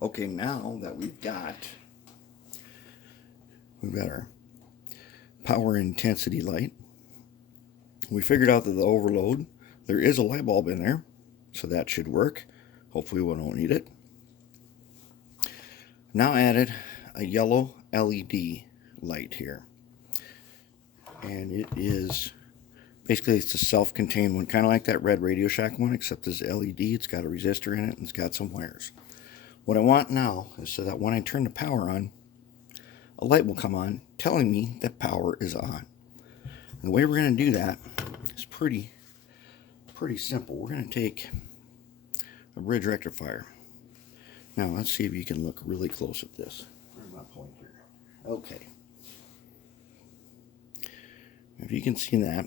Okay, now that we've got our power intensity light, we figured out that the overload, there is a light bulb in there, so that should work. Hopefully we don't need it. Now added a yellow LED light here, and it is basically, it's a self-contained one, kind of like that red Radio Shack one, except it's LED. It's got a resistor in it and it's got some wires. What I want now is so that when I turn the power on, a light will come on telling me that power is on. And the way we're going to do that is pretty simple. We're going to take a bridge rectifier. Now let's see if you can look really close at this. Where's my pointer? Okay. If you can see that,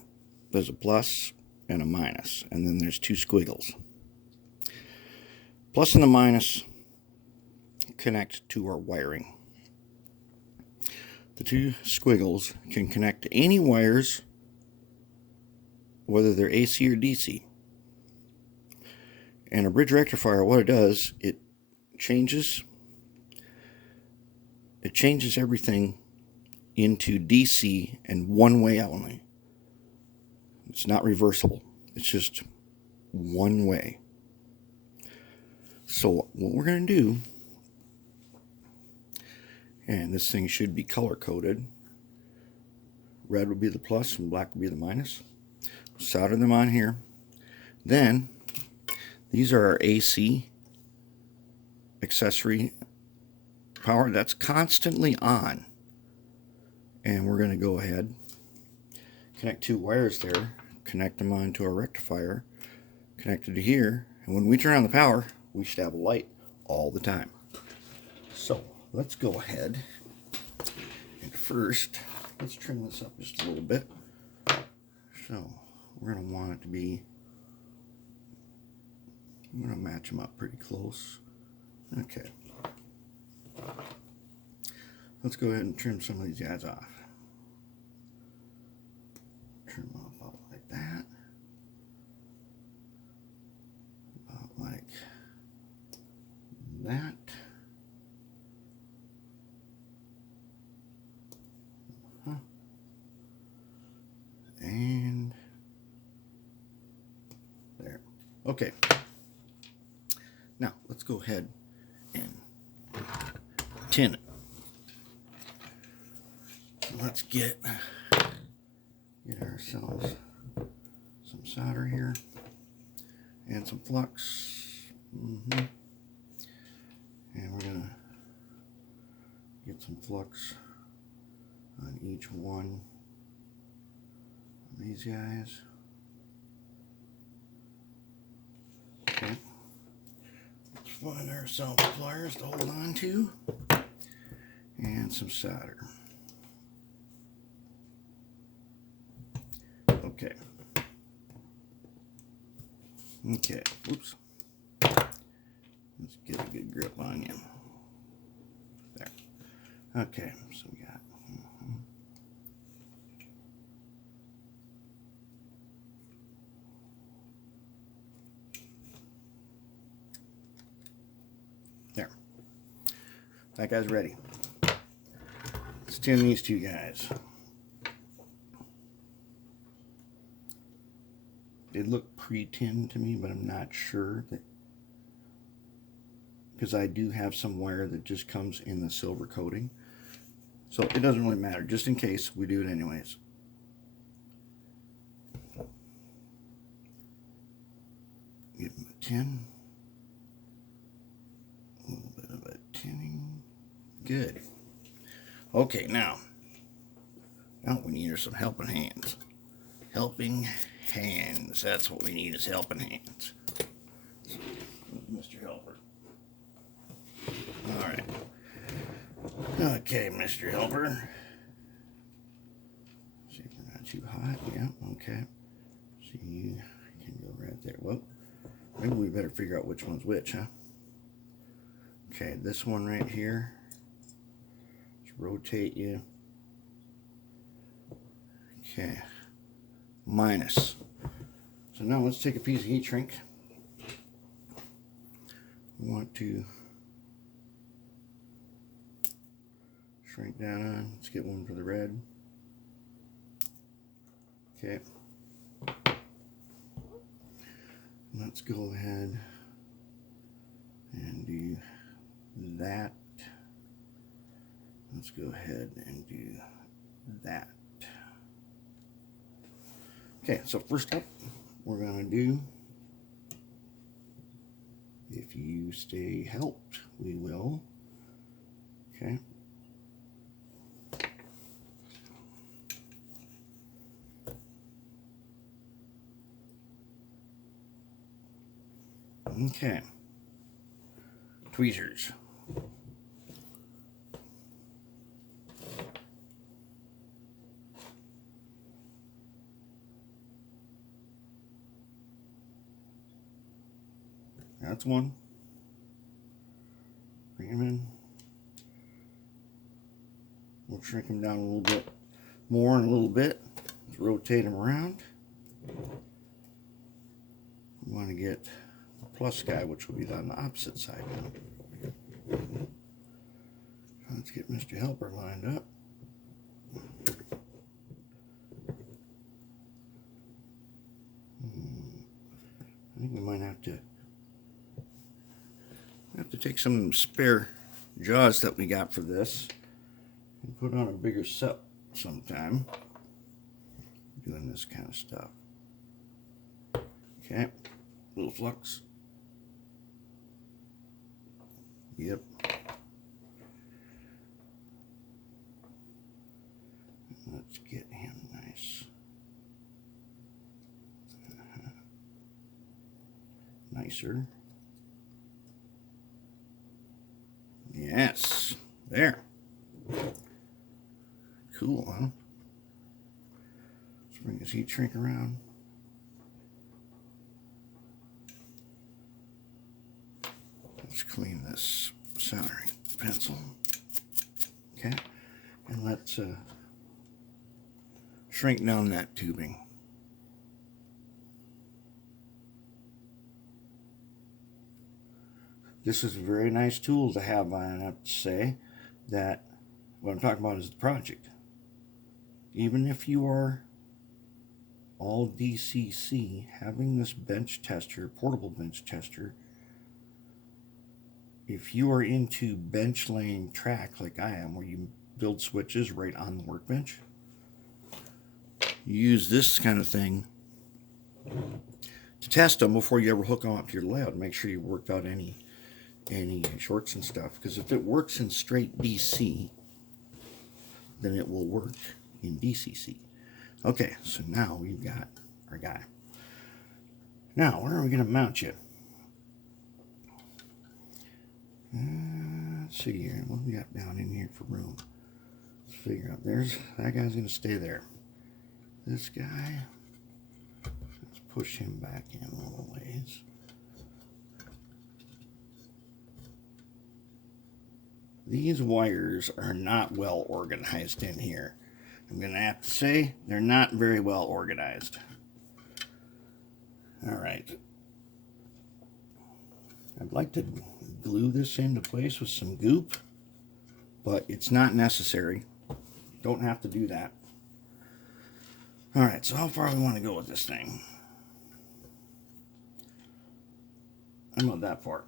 there's a plus and a minus, and then there's two squiggles. Plus and the minus connect to our wiring. The two squiggles can connect to any wires, whether they're AC or DC. And a bridge rectifier, what it does, it changes everything into DC and one way only. It's not reversible. It's just one way. So what we're going to do, and this thing should be color coded. Red would be the plus and black would be the minus. Solder them on here. Then these are our AC accessory power that's constantly on. And we're going to go ahead, connect two wires there, connect them onto our rectifier, connected to here, and when we turn on the power, we should have a light all the time. So let's go ahead and first, let's trim this up just a little bit. So we're going to want it to be, I'm going to match them up pretty close. Okay. Let's go ahead and trim some of these guys off. Trim off about like that. About like that. And there. Okay. Now let's go ahead and tin it. Let's get ourselves some solder here and some flux. And we're gonna get some flux on each one of these guys. Okay. Let's find ourselves pliers to hold on to and some solder. Okay. Okay. Oops. Let's get a good grip on you. There. Okay. So we got. There. That guy's ready. Let's tin these two guys. They look pre-tinned to me, but I'm not sure that, because I do have some wire that just comes in the silver coating. So it doesn't really matter, just in case we do it anyways. Give them a tin. A little bit of a tinning. Good. Okay, now we need some helping hands. Helping hands. That's what we need, is helping hands. So, Mr. Helper. All right. Okay, Mr. Helper. See if we're not too hot. Yeah, okay. So you can go right there. Well, maybe we better figure out which one's which, huh? Okay, this one right here. Let's rotate you. Okay. Minus. So now let's take a piece of heat shrink. We want to Shrink down on. Let's get one for the red. Okay. Let's go ahead and do that. Let's go ahead and do that. Okay, so first up, we're going to do, if you stay helped, we will. Okay. Okay. Tweezers. That's one. Bring him in. We'll shrink him down a little bit more in a little bit. Let's rotate him around. We want to get the plus guy, which will be on the opposite side now. Let's get Mr. Helper lined up. I think we might have to take some spare jaws that we got for this and put on a bigger set sometime. Doing this kind of stuff. Okay, little flux. Yep. Let's get him nice. Nicer. Yes, there. Cool, huh? Let's bring his heat shrink around. Let's clean this soldering pencil. Okay, and let's shrink down that tubing. This is a very nice tool to have on. I have to say that what I'm talking about is the project. Even if you are all DCC, having this bench tester, portable bench tester, if you are into bench laying track like I am, where you build switches right on the workbench, you use this kind of thing to test them before you ever hook them up to your layout. Make sure you worked out any shorts and stuff, because if it works in straight DC, then it will work in DCC. Okay, so now we've got our guy. Now, where are we going to mount you? Let's see here. What do we got down in here for room? Let's figure out. There's that guy's going to stay there. This guy, let's push him back in a little ways. These wires are not well organized in here. I'm going to have to say they're not very well organized. All right. I'd like to glue this into place with some goop, but it's not necessary. Don't have to do that. All right, so how far do we want to go with this thing? I'm not that far.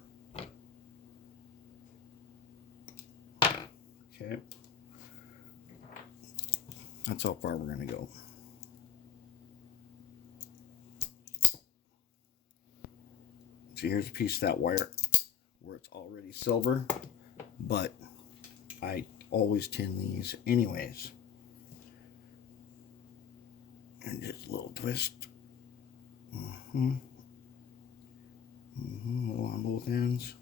Okay. That's how far we're going to go. See, here's a piece of that wire where it's already silver, but I always tin these anyways. And just a little twist. A little on both ends.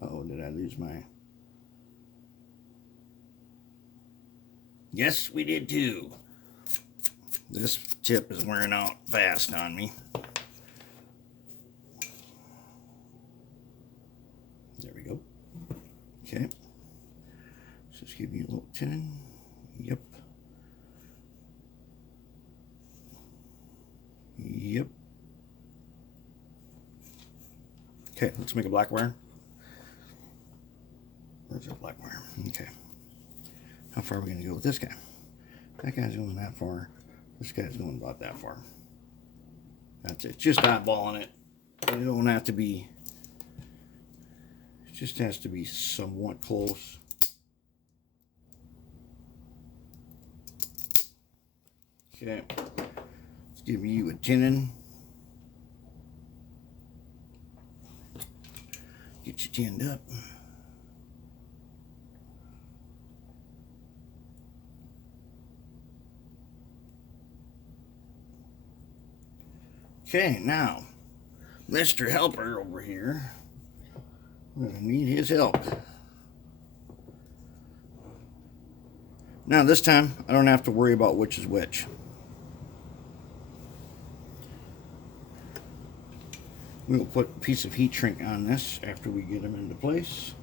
Uh-oh, did I lose my... Yes, we did too. This tip is wearing out fast on me. There we go. Okay. Let's just give you a little tin. Yep. Yep. Okay, let's make a black wire. Where's our black wire? Okay. How far are we going to go with this guy? That guy's going that far. This guy's going about that far. That's it. Just eyeballing it. You don't have to be... It just has to be somewhat close. Okay. Let's give you a tenon. Get you tinned up. Okay, now, Mr. Helper over here, we're going to need his help. Now, this time, I don't have to worry about which is which. We'll put a piece of heat shrink on this after we get them into place.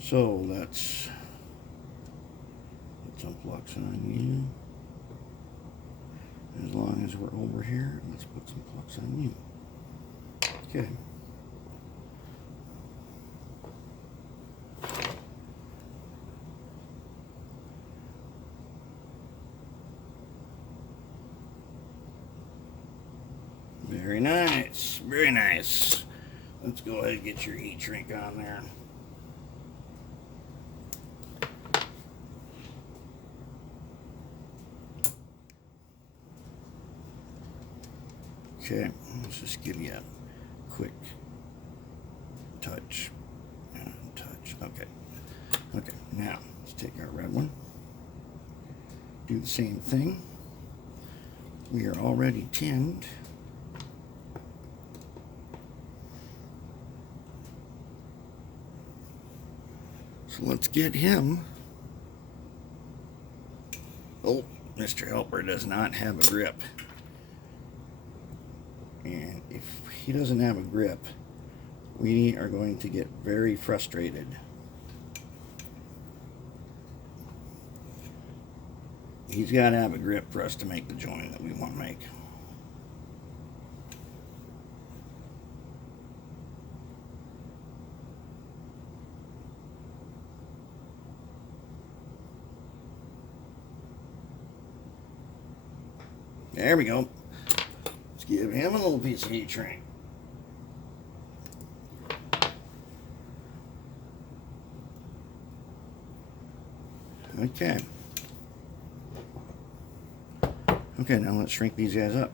So, let's put some flux on you. As long as we're over here, let's put some flux on you. Okay. Very nice, very nice. Let's go ahead and get your heat shrink on there. Okay, let's just give you a quick touch and touch. Okay. Okay, now let's take our red one. Do the same thing. We are already tinned. So let's get him. Oh, Mr. Helper does not have a grip. And if he doesn't have a grip, we are going to get very frustrated. He's got to have a grip for us to make the join that we want to make. There we go. Let's give him a little piece of heat shrink. Okay. Okay, now let's shrink these guys up.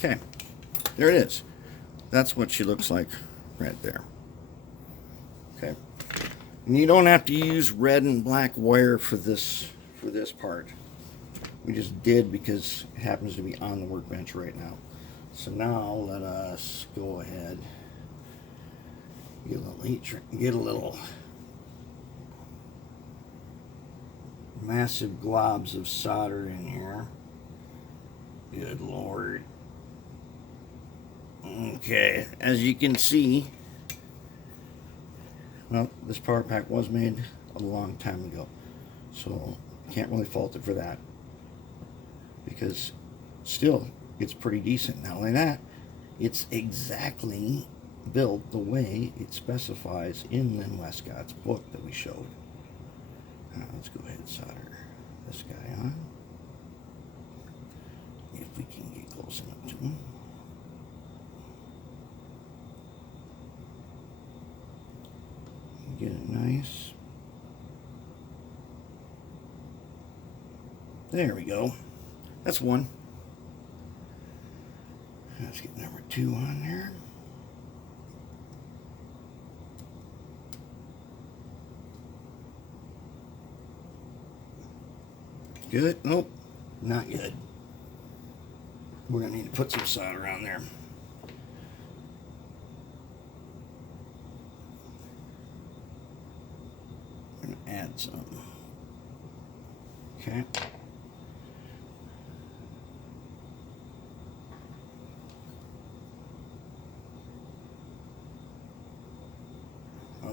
Okay, there it is. That's what she looks like right there. Okay, and you don't have to use red and black wire for this part. We just did because it happens to be on the workbench right now. So now let us go ahead, get a little heat shrink, get a little massive globs of solder in here. Good Lord. Okay, as you can see, well, this power pack was made a long time ago, so can't really fault it for that, because still it's pretty decent. Not only that, it's exactly built the way it specifies in Lynn Westcott's book that we showed. Now, let's go ahead and solder this guy on, if we can get close enough to him. Get it nice. There we go. That's one. Let's get number 2 on there. Good? Nope, not good. We're going to need to put some solder on there. Add some. Okay.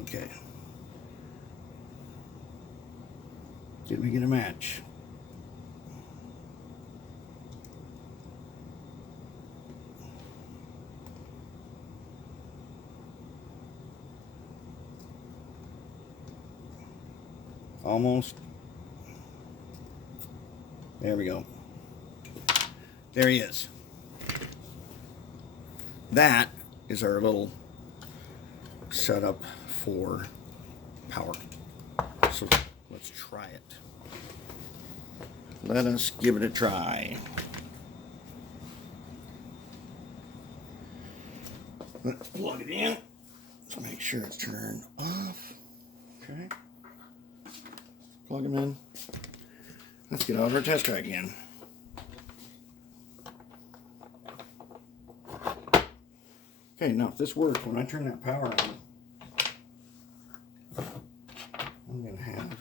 Okay. Did we get a match? Almost. There we go. There he is. That is our little setup for power. So let's try it. Let us give it a try. Let's plug it in. Let's make sure it's turned off. Okay. Plug them in. Let's get out of our test track again. Okay, now if this works, when I turn that power on, I'm going to have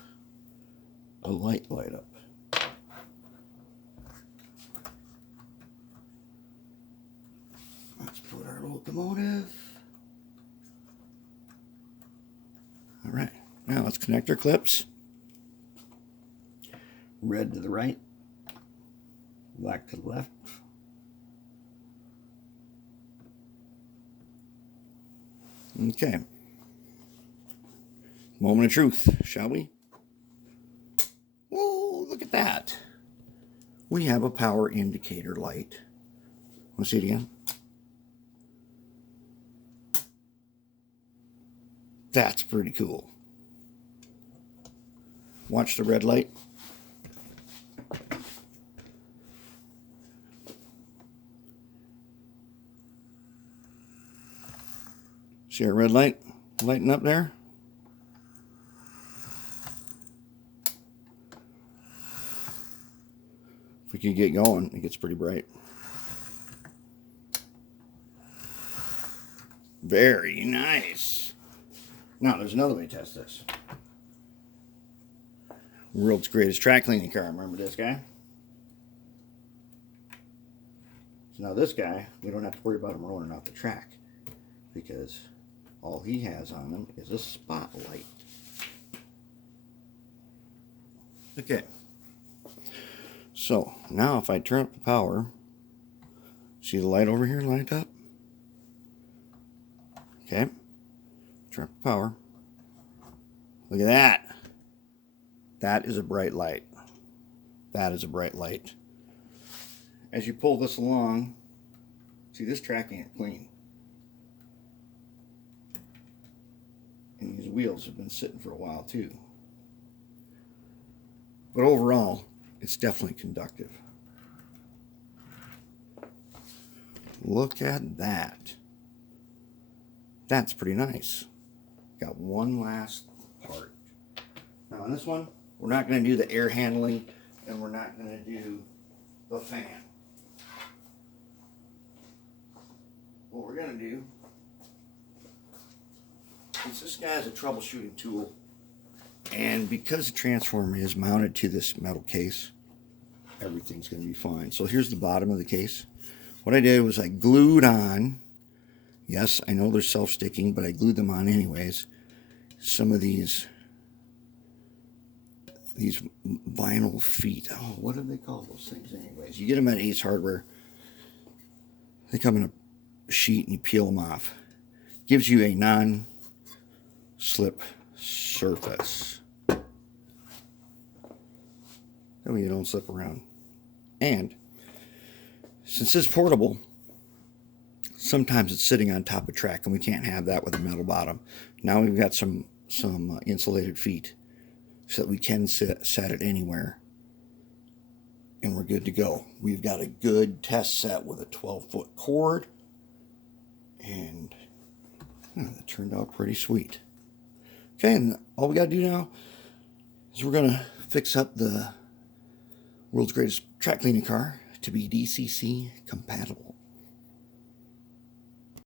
a light up. Let's put our locomotive. All right, now let's connect our clips. Red to the right, black to the left. Okay. Moment of truth, shall we? Whoa, look at that. We have a power indicator light. Want to see it again? That's pretty cool. Watch the red light. See our red light lighting up there? If we can get going, it gets pretty bright. Very nice. Now, there's another way to test this. World's greatest track cleaning car. Remember this guy? So now this guy, we don't have to worry about him rolling off the track, because all he has on him is a spotlight. Okay. So now if I turn up the power, see the light over here light up? Okay. Turn up the power. Look at that. That is a bright light. That is a bright light. As you pull this along, see this track ain't clean. And these wheels have been sitting for a while too. But overall, it's definitely conductive. Look at that. That's pretty nice. Got one last part. Now on this one, we're not going to do the air handling, and we're not going to do the fan. What we're going to do is this guy's a troubleshooting tool, and because the transformer is mounted to this metal case, everything's going to be fine. So here's the bottom of the case. What I did was I glued on, yes, I know they're self-sticking, but I glued them on anyways, some of these vinyl feet. Oh, what do they call those things anyways? You get them at Ace Hardware. They come in a sheet and you peel them off. Gives you a non-slip surface. That way you don't slip around. And since it's portable, sometimes it's sitting on top of track, and we can't have that with a metal bottom. Now we've got some insulated feet, so that we can set it anywhere, and we're good to go. We've got a good test set with a 12-foot cord, and that turned out pretty sweet. Okay, and all we got to do now is we're going to fix up the world's greatest track cleaning car to be DCC compatible.